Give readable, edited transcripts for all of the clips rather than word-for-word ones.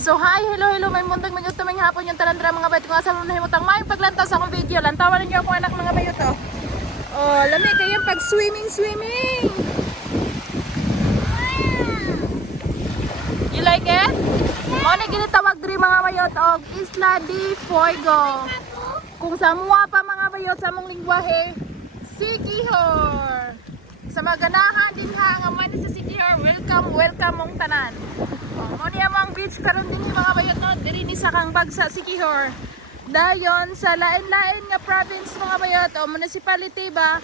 So hi, hello, may muntag magyud tuming hapon yung tarandra mga bayot. Kung asa mo nahimutang may paglantaw sa akong video. Lantawan ninyo ako anak mga bayot oh. Oh, lami kayong pag swimming. You like it? Mo na ginitawag diri mga bayot og Isla de Fuego. Kung sa mua pa mga bayot sa among lingwahe, Siquijor. Sa maganahan din ha nga man sa Siquijor, welcome mong tanan. Mo niya mo ang beach karon din mga bayot no, diri ni sa kang bagsa Siquijor. Dayon sa lain-lain nga province mga bayot o municipality ba,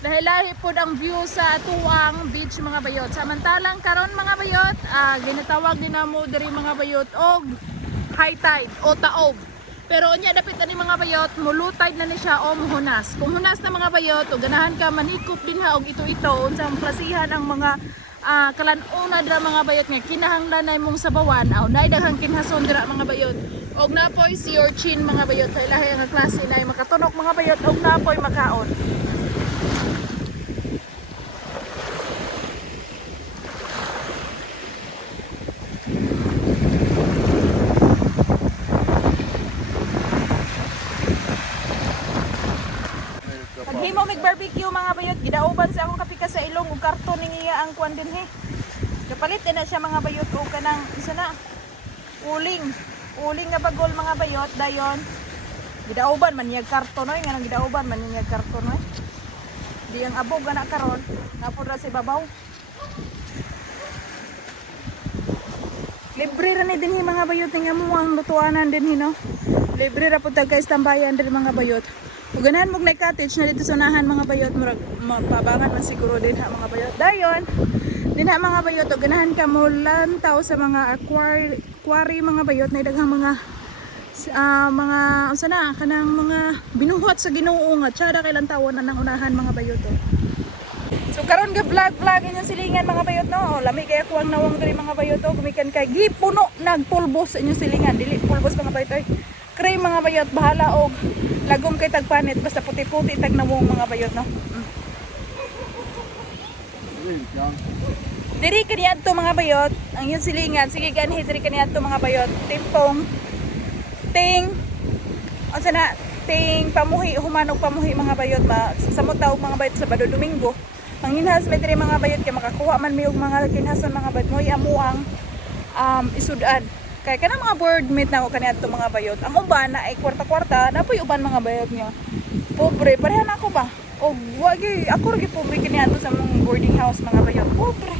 lahi-lahi po ang view sa tuwang beach mga bayot. Samantalang karon mga bayot, ginatawag din na mo diri mga bayot og high tide o taob. Pero unya dapit ani mga bayot, mulutide na ni siya o muhunas. Kung hunas na mga bayot, o ganahan ka manikop din ha og ito unsang plasihan ang mga kalanuna dira mga bayot nga kinahanglan na imong sabawan aw nay daghang kinhason dira mga bayot. Og napoy sea urchin mga bayot, sa ilahi nga klase na makatunok mga bayot og napoy makaon. Paghimo mig barbecue mga bayot, gidauban sa akong kapika sa ilong ug karton ning iya ang kuan dinhi. Kapalit na siya mga bayot o kanang isa na uling nga bagol mga bayot dayon gidauban man niyag karton oy nga nang gidauban man niyag karton oy. Di ang abog ana karon napod ra sa babaw. Libre ra ni dinhi mga bayot nga mo ang lutuanan dinhi no. Libre ra pud tag istambayan diri mga bayot. Ug ganahan mog like cottage na dito sa unahan mga bayot murag mapabangan man siguro din ha mga bayot. Dayon dinha mga bayot ug ganahan ka mo lantaw sa mga quarry mga bayot na daghang mga unsa na kanang mga binuhat sa Ginoo nga tsada kay lantawon anang unahan mga bayot. So karon ga vlog inyong silingan mga bayot no. Lami kay ako ang nawang diri mga bayot gumikan kay gipuno nagpulbos sa inyong silingan dili pulbos mga bayot oy. Kray mga bayot bahala og lagom kay tagpanit basta puti-puti tag nawong mga bayot no. Diri kaniadto mga bayot ang inyong silingan sige ganhi diri kaniadto mga bayot timpong ting unsa na ting pamuhi humanog pamuhi mga bayot samot taog mga bayot Sabado Domingo. Ang hinhas may diri mga bayot kay makakuha man mi og mga kinhason mga bayot moy amuang isudan. Kaya kana mga board meet na ako kaniadto mga bayot. Ang uban na ay kwarta-kwarta, napoy uban mga bayot niya. Pobre, pareha na ako ba? O wagi ako ra pobre kaniadto sa mong boarding house mga bayot. Pobre.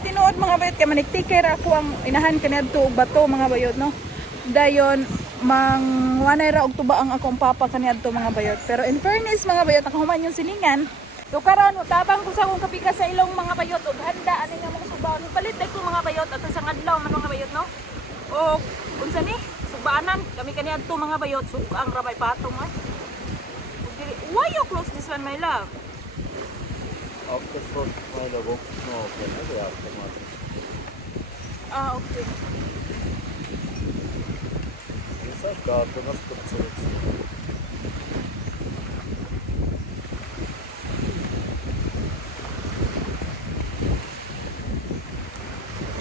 Tinuod mga bayot kay maniktiker ako ang inahan kaniadto og bato mga bayot no. Dayon wanay ra og tuba ang akong papa kaniadto mga bayot. Pero in fairness mga bayot nakahuman yung silingan. So karon tabang ko sa akong kapika sa ilong mga bayot og handa ani nga mga subaw. Palit ko mga bayot ato sa adlaw man mga bayot no. O unsa ni subanan kami kaniadto mga bayot ang rabay patong ay. Why you close this one my love? After front my love. No, okay, maybe after mother. Okay. Isa gato nas kutsulit.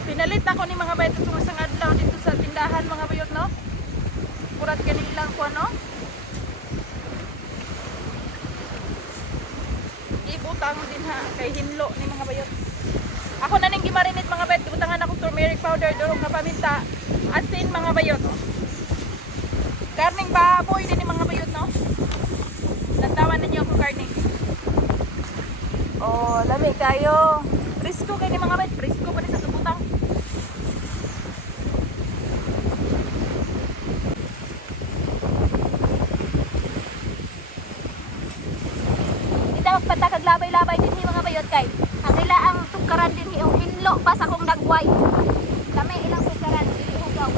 Pinalit ako ni mga bayot sa isang adlaw dito sa tindahan mga bayot no. Kurat kanilang ko no. Ibutang din ha kay hinlo ni mga bayot. Ako na ning gimarinate mga bayot, ibutangan ako turmeric powder durog nga paminta, asin mga bayot. Karning baboy din ni mga bayot no. Lantawan ninyo ako karning. Oh, lami kayo. Presko kay ni mga bayot, presko pa ni sa tubutang. Patakag labay-labay din mga bayot kay ang ila ang tukaran din yung hinlo pa sa kong dagway kami ilang tukaran ihugaw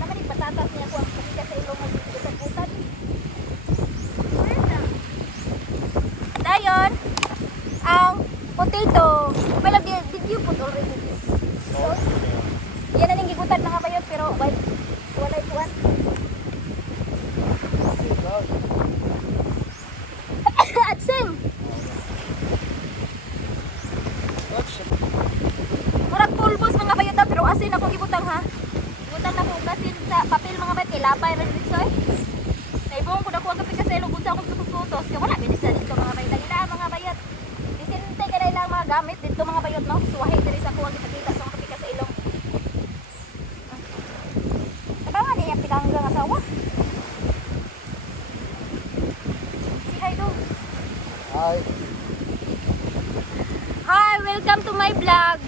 naman yung patatas niya ko ang kapita sa ilong magputan dayon ang potato may lagi did you put already this sauce yan na ning gigutan mga bayot pero walay tuwan at sing na ko gibutang ha. Gibutang na ko gasin sa papel mga bayot kay lapay ra dito eh. Naibong ko na ko ang kapit sa ilong sa akong tutos. Kaya wala binis na dito mga bayot. Ila mga bayot. Disinte ka na ilang mga gamit dito mga bayot no. Suwahe diri sa kuwang kita sa akong kapit sa ilong. Tabawan niya pinanggang asawa. Si hi do. Hi. Hi, welcome to my vlog.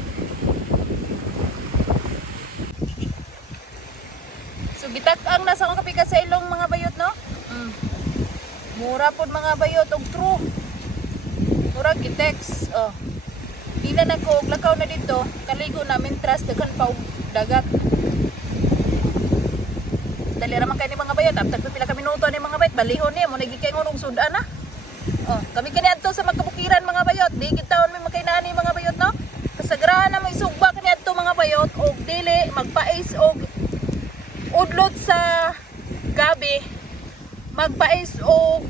So gitak-ang nasa akong kapika sa ilong mga bayot no. Mura pod mga bayot og true. Mura gitex. Oh. Pila na ko og lakaw na dito. Kaligo namin trust daghan pa og dagat. Dali ra man kay ni mga bayot. After pila ka minuto ni mga bayot, balihon ni mo nagikaingon og sudan na. Oh, kami kani adto sa magkabukiran mga bayot. Di gitawon mi makainani mga bayot no. Kasagrahan na may sugba kani adto mga bayot og dili magpais og udlot sa gabi. Magpais og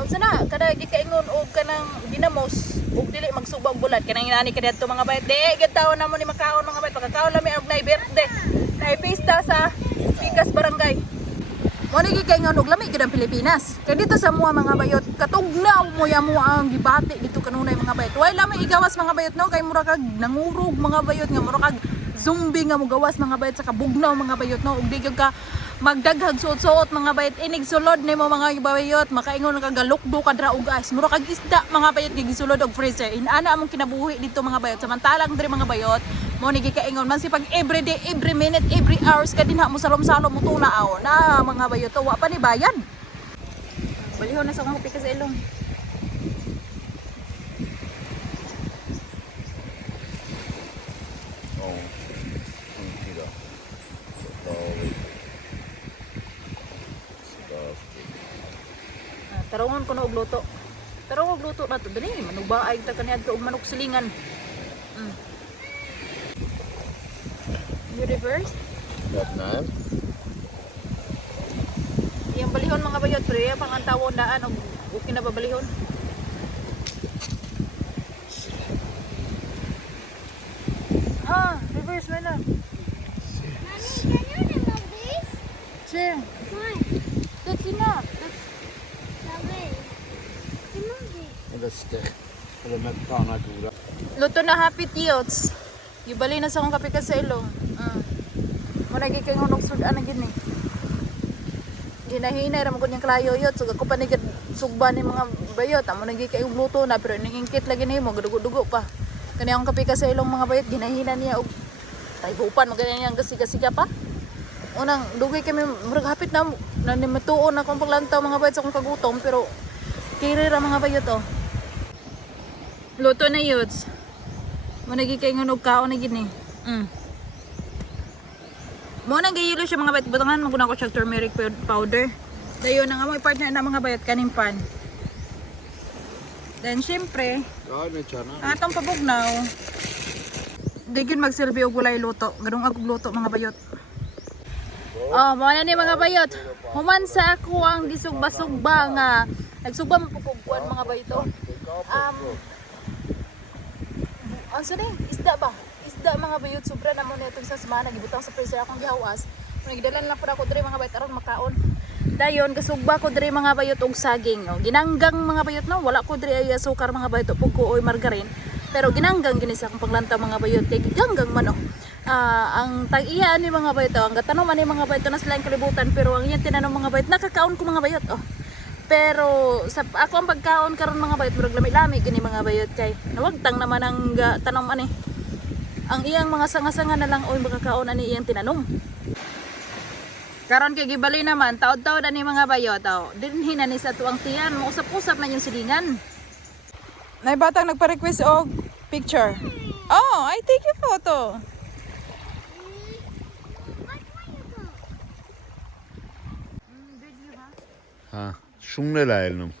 unsa na kada gikaingon og kanang dinamos og dili magsugba og bulat kanang inani kani adto mga bayot. Di gitawon na mo ni makaon mga bayot. Pagkakaon lami og nay birthday. Nay pista sa Pikas Barangay. Mo ni gikaingon og lami gid ang Pilipinas. Kay dito sa mua mga bayot, katugnaw mo ya mo ang gibati dito kanunay mga bayot. Way lami igawas mga bayot no kay mura kag nangurog mga bayot nga mura kag zombie nga mo gawas mga bayot sa kabugnaw mga bayot no ug di gyud ka magdaghag suot-suot mga bayot inig sulod nimo mga bayot makaingon ka galukdo ka dra og ice mura kag isda mga bayot gisulod og freezer inana among kinabuhi dito mga bayot samantalang diri mga bayot mo ni gikaingon man si pag every day every minute every hours ka dinha mo salom-salom mo tunaaw na mga bayot to wa pa ni bayad balihon na sa akong pika sa ilong. Oh. Mira. Tarongon ko na og luto. Tarong og luto na to dali manugbaay ta kaniadto og manok silingan. You reverse? Got now. Yang balihon mga bayot pre pang antawon daan og kinababalihon. Reverse na na. Mommy, can you remove this? Che, Why? that's enough. That's Mommy, remove this. Eller stick. Eller med panna goda. luto na happy tiots. Gibali na sa akong kapika sa ilong. Mo na gikaingon og sudan na gid ni. Ginahinay ra mo kun yung klayoyot so ako pa ni sugba ni mga bayot amo nagi kay luto na pero ningingkit lagi nimo dugo-dugo pa kani ang kape ka sa ilong mga bayot ginahina niya og taybupan mo ganyan yang gasi-gasi ka pa unang dugay kami murag hapit na nimatuon na akong paglantaw mga bayot sa akong kagutom pero kiri ra mga bayot oh luto na yots mo nagi kay ngunog kaon na gid ni mo nang gayilo siya mga bayot butangan maguna ko siya turmeric powder dayon ang amoy partner na mga bayot kaning pan then syempre Ja, det känner ang atong pabugnaw di gyud magsilbi og walay luto gadung ag luto mga bayot oh mo na ni mga bayot human sa ako ang gisugba-sugba nga nagsugba mo pugkuan mga bayot asa ni isda ba isda mga bayot sobra na mo nitong sa semana gibutang sa freezer akong gihawas nagdalan lang pud ako diri mga bayot aron makaon dayon gasugba ko diri mga bayot og saging oh. Ginanggang mga bayot no wala ko diri ay asukar mga bayot ug kuoy margarine pero ginanggang gini sa akong paglantaw mga bayot kay giganggang man oh. Ang tag-iya ni mga bayot oh. Ang gatanom ani mga bayot na sila kalibutan pero ang iyang tinanong mga bayot nakakaon ko mga bayot oh. Pero sa ako ang pagkaon karon mga bayot murag lami-lami gini mga bayot kay nawagtang naman ang tanom ani ang iyang mga sanga-sanga na lang oy makakaon ani iyang tinanom karon kay gibali naman taod-taod ani mga bayot oh. Dinhi na ni sa tuang tiyan mo usap-usap na yung silingan nay batang nagpa-request og picture oh I take your photo Ha, şunla elim.